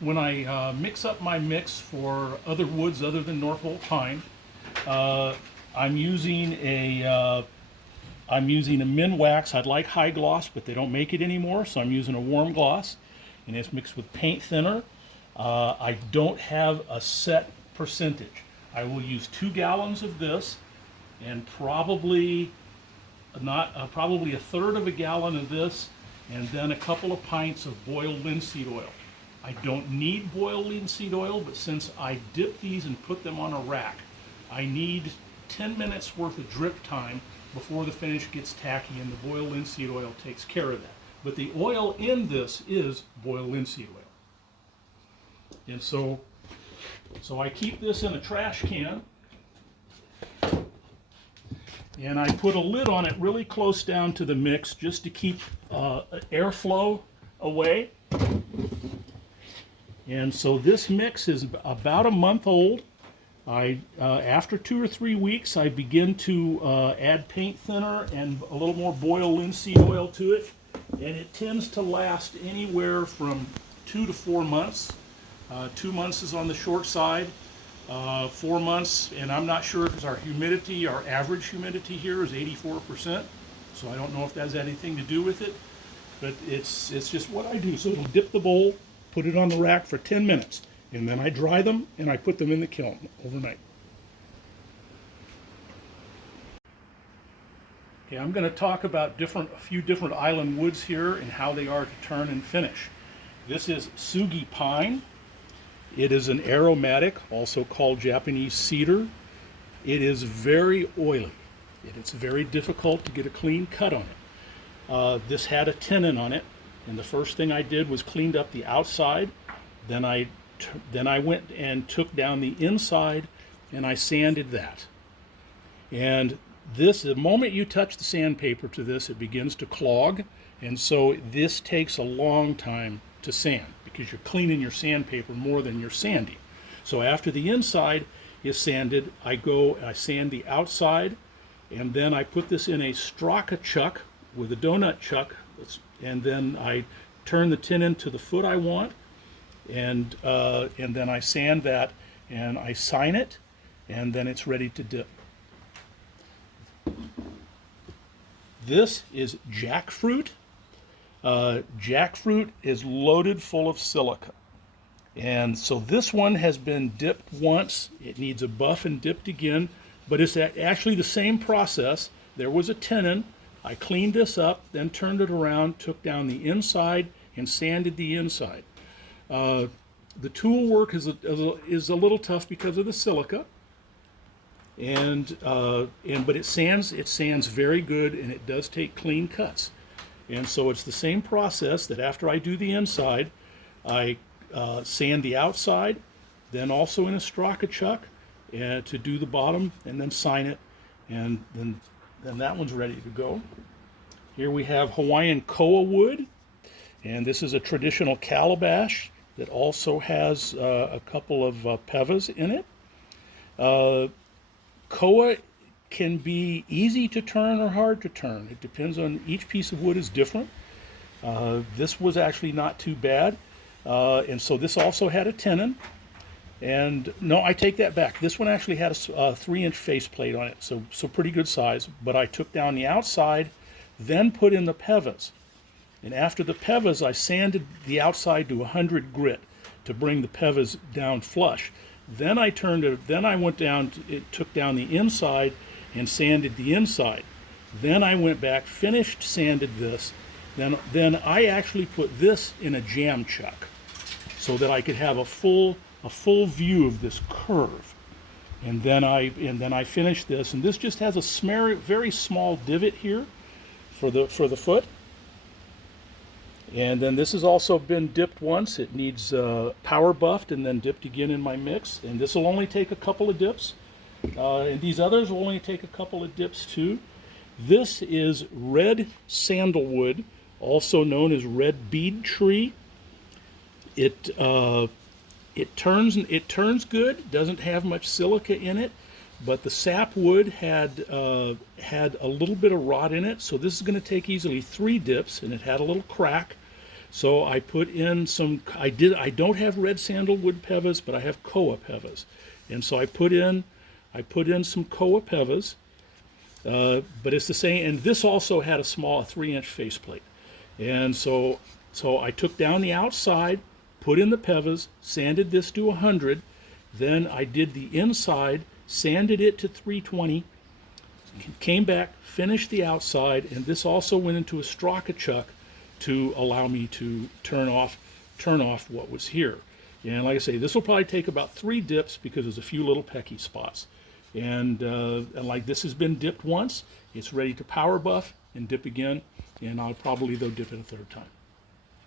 when I mix up my mix for other woods other than Norfolk pine, uh, I'm using a min wax. I'd like high gloss, but they don't make it anymore, so I'm using a warm gloss, and it's mixed with paint thinner. I don't have a set percentage. I will use 2 gallons of this, and probably a third of a gallon of this, and then a couple of pints of boiled linseed oil. I don't need boiled linseed oil, but since I dip these and put them on a rack, I need 10 minutes worth of drip time before the finish gets tacky, and the boiled linseed oil takes care of that. But the oil in this is boiled linseed oil. And so I keep this in a trash can, and I put a lid on it really close down to the mix just to keep airflow away. And so this mix is about a month old. After 2 or 3 weeks, I begin to add paint thinner and a little more boiled linseed oil to it, and it tends to last anywhere from 2 to 4 months. 2 months is on the short side. 4 months, and I'm not sure because our average humidity here is 84%, so I don't know if that has anything to do with it, but it's just what I do. So I'll dip the bowl, put it on the rack for 10 minutes, and then I dry them and I put them in the kiln overnight. Okay, I'm going to talk about a few different island woods here and how they are to turn and finish. This is Sugi pine. It is an aromatic, also called Japanese cedar. It is very oily. It's very difficult to get a clean cut on it. This had a tenon on it, and the first thing I did was cleaned up the outside. Then I went and took down the inside, and I sanded that. And the moment you touch the sandpaper to this, it begins to clog, and so this takes a long time to sand because you're cleaning your sandpaper more than you're sanding. So after the inside is sanded, I sand the outside, and then I put this in a straka chuck with a donut chuck, and then I turn the tenon to the foot I want, and then I sand that, and I sign it, and then it's ready to dip. This is jackfruit. Jackfruit is loaded full of silica. And so this one has been dipped once. It needs a buff and dipped again, but it's actually the same process. There was a tenon. I cleaned this up, then turned it around, took down the inside, and sanded the inside. The tool work is a little tough because of the silica, but it sands very good, and it does take clean cuts. And so it's the same process that after I do the inside, I sand the outside, then also in a straka chuck to do the bottom, and then sign it, and then that one's ready to go. Here we have Hawaiian koa wood, and this is a traditional calabash that also has a couple of pevas in it. Koa can be easy to turn or hard to turn. It depends on, each piece of wood is different. This was actually not too bad. And so this also had a tenon. And no, I take that back. This one actually had a 3-inch faceplate on it, so pretty good size. But I took down the outside, then put in the pevas. And after the pevas, I sanded the outside to 100 grit to bring the pevas down flush. Then I went down, took down the inside and sanded the inside. Then I went back, finished, sanded this. Then I actually put this in a jam chuck so that I could have a full view of this curve. And then I finished this, and this just has a very small divot here for the foot. And then this has also been dipped once. It needs power buffed and then dipped again in my mix. And this will only take a couple of dips. And these others will only take a couple of dips too. This is red sandalwood, also known as red bead tree. It turns good. Doesn't have much silica in it, but the sapwood had a little bit of rot in it. So this is going to take easily 3 dips, and it had a little crack. So I put in some, I don't have red sandalwood pevas, but I have koa pevas. And so I put in some koa pevas, but it's the same, and this also had a small 3-inch faceplate. And so I took down the outside, put in the pevas, sanded this to 100, then I did the inside, sanded it to 320, came back, finished the outside, and this also went into a Straka-Chuck to allow me to turn off what was here. And like I say, this will probably take about 3 dips because there's a few little pecky spots. And like this has been dipped once, it's ready to power buff and dip again, and I'll probably though dip it a 3rd time.